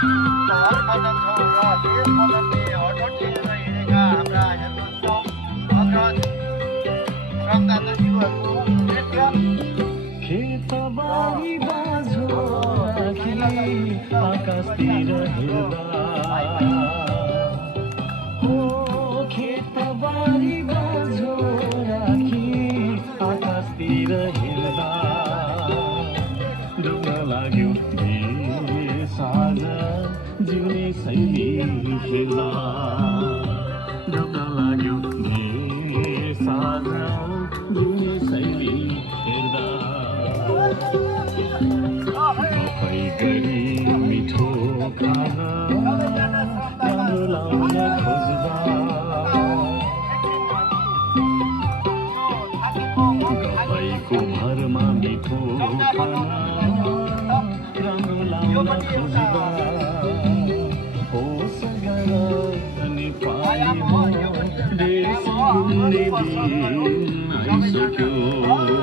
सहर बदल्छौँ र देश बदल्ने अठोट हिँडेका हाम्रा हेर्नुहुन्छ अग्रज रङदाता जीवहरूको नृत्य खेतबारी बाझो राखी आकाशतिर हेर्दा हो खेतबारी बाझो राखी आकाशतिर हेर्दा डुब्न लाग्यो साझ जिउने शैली हेर्दा डुब्न लाग्यो साझ जिउने शैली हेर्दा गफै गरी मिठो खाना राम्रो लाउन खोज्दा गफैको भरमा मिठो खाना राम्रो लाउन खोज्दा होस गर नेपाली हो देश घुम्ने दिन आइसक्यो।